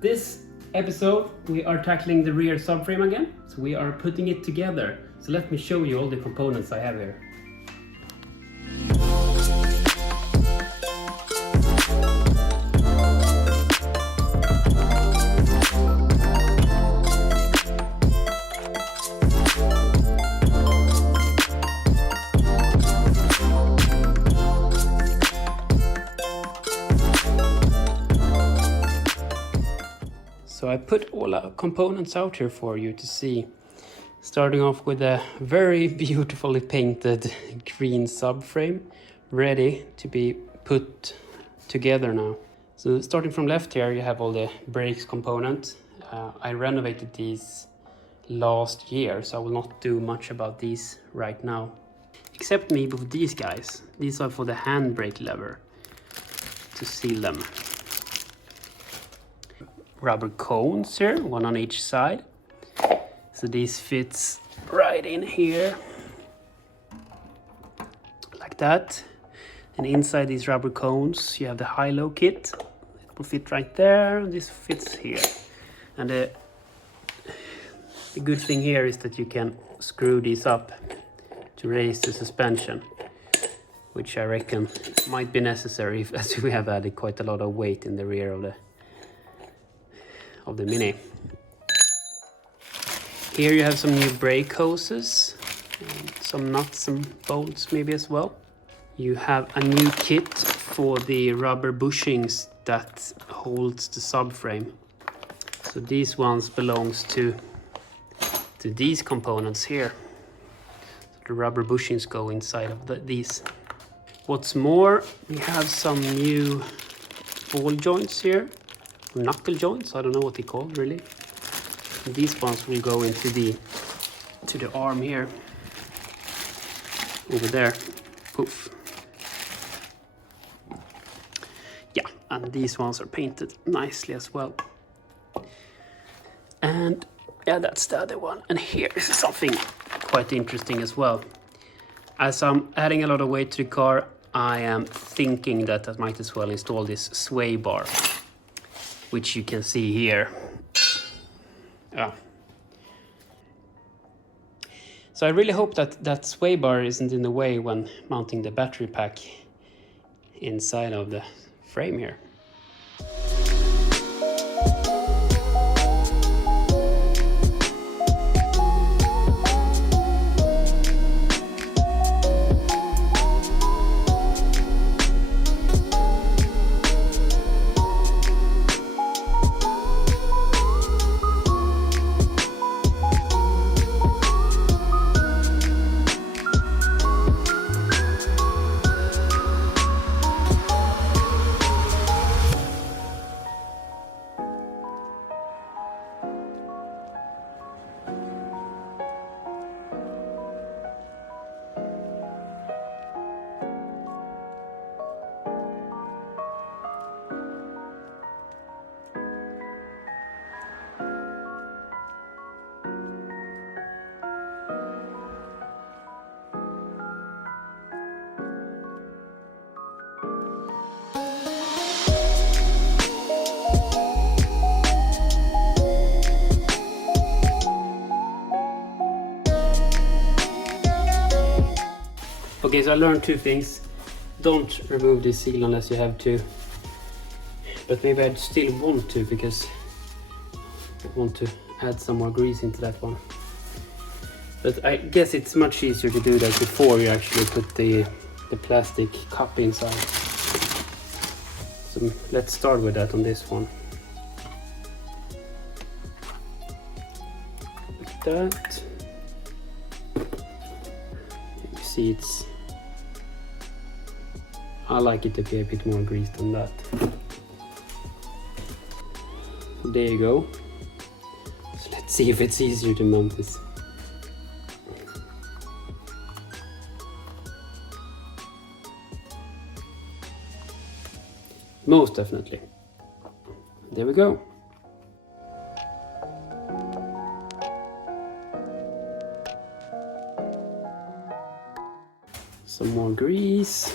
This episode we are tackling the rear subframe again, so we are putting it together. So let me show you all the components I have here. So I put all our components out here for you to see. Starting off with a very beautifully painted green subframe, ready to be put together now. So starting from left here, you have all the brakes component. I renovated these last year, so I will not do much about these right now. Except maybe with these guys. These are for the handbrake lever to seal them. Rubber cones here, one on each side. So this fits right in here, like that. And inside these rubber cones, you have the high-low kit. It will fit right there, and this fits here. And the good thing here is that you can screw these up to raise the suspension, which I reckon might be necessary as we have added quite a lot of weight in the rear of the Mini. Here you have some new brake hoses, some nuts and bolts maybe as well. You have a new kit for the rubber bushings that holds the subframe. So these ones belongs to these components here. So the rubber bushings go inside of these. What's more, we have some new ball joints here. Knuckle joints, I don't know what they're called really. And these ones will go into the arm here, over there. Poof. Yeah, and these ones are painted nicely as well. And yeah, that's the other one. And here is something quite interesting as well. As I'm adding a lot of weight to the car, I am thinking that I might as well install this sway bar, which you can see here. So I really hope that sway bar isn't in the way when mounting the battery pack inside of the frame here. Okay, so I learned two things. Don't remove this seal unless you have to. But maybe I'd still want to, because I want to add some more grease into that one. But I guess it's much easier to do that before you actually put the plastic cup inside. So let's start with that on this one. Like that. You see I like it to be a bit more greased than that. There you go. So let's see if it's easier to mount this. Most definitely. There we go. Some more grease.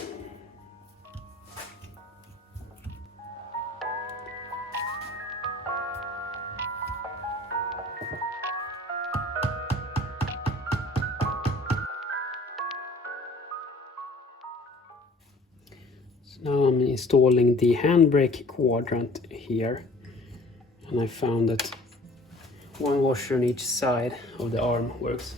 installing the Handbrake quadrant here, and I found that one washer on each side of the arm works.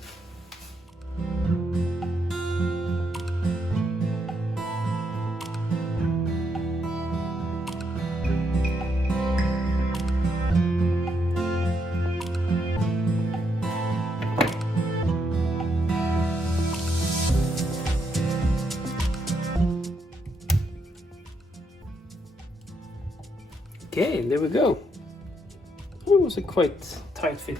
Okay, there we go. It was a quite tight fit.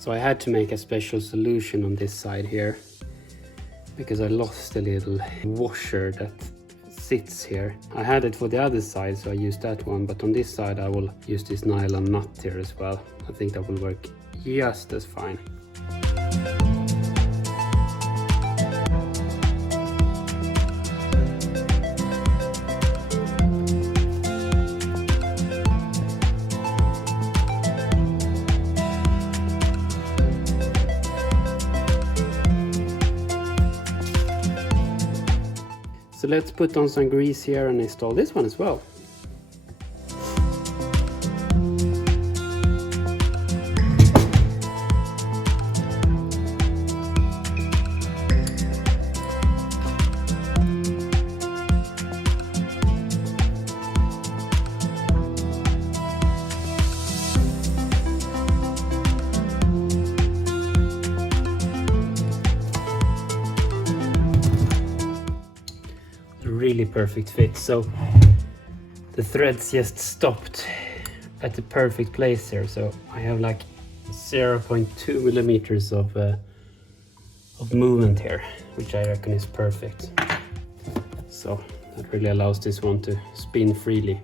So I had to make a special solution on this side here, because I lost a little washer that sits here. I had it for the other side, so I used that one, but on this side I will use this nylon nut here as well. I think that will work just as fine. So let's put on some grease here and install this one as well. Really perfect fit. So the threads just stopped at the perfect place here. So I have like 0.2 millimeters of movement here, which I reckon is perfect. So that really allows this one to spin freely.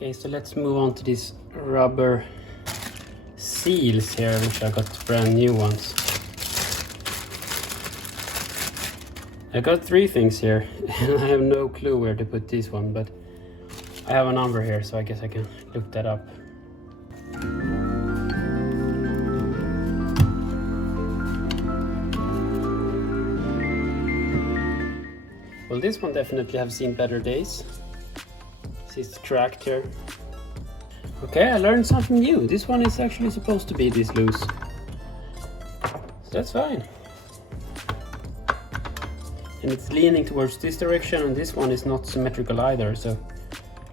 Okay, so let's move on to these rubber seals here, which I got brand new ones. I got 3 things here, and I have no clue where to put this one, but I have a number here, so I guess I can look that up. Well, this one definitely have seen better days. It's tracked here. Okay, I learned something new. This one is actually supposed to be this loose, so that's fine. And it's leaning towards this direction, and this one is not symmetrical either, so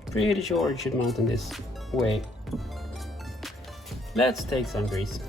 pretty sure it should mount in this way. Let's take some grease.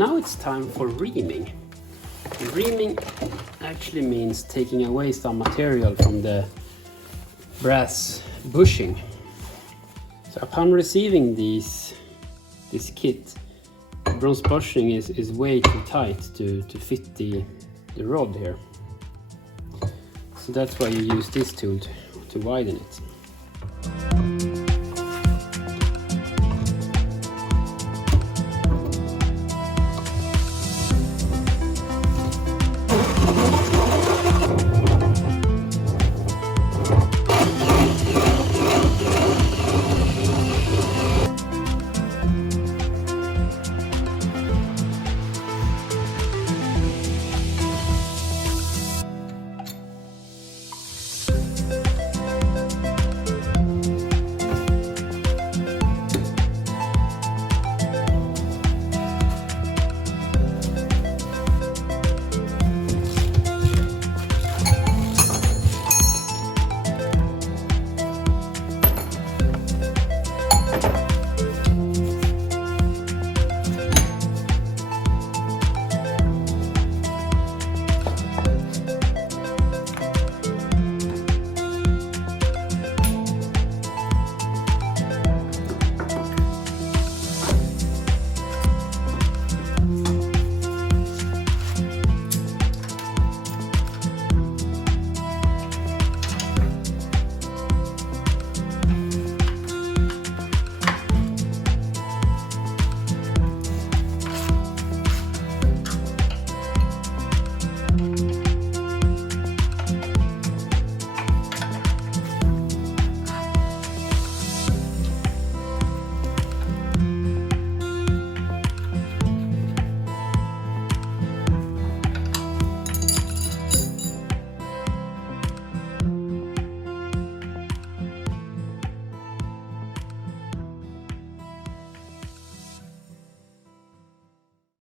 now it's time for reaming. Reaming actually means taking away some material from the brass bushing. So upon receiving this kit, the bronze bushing is way too tight to fit the rod here. So that's why you use this tool to widen it.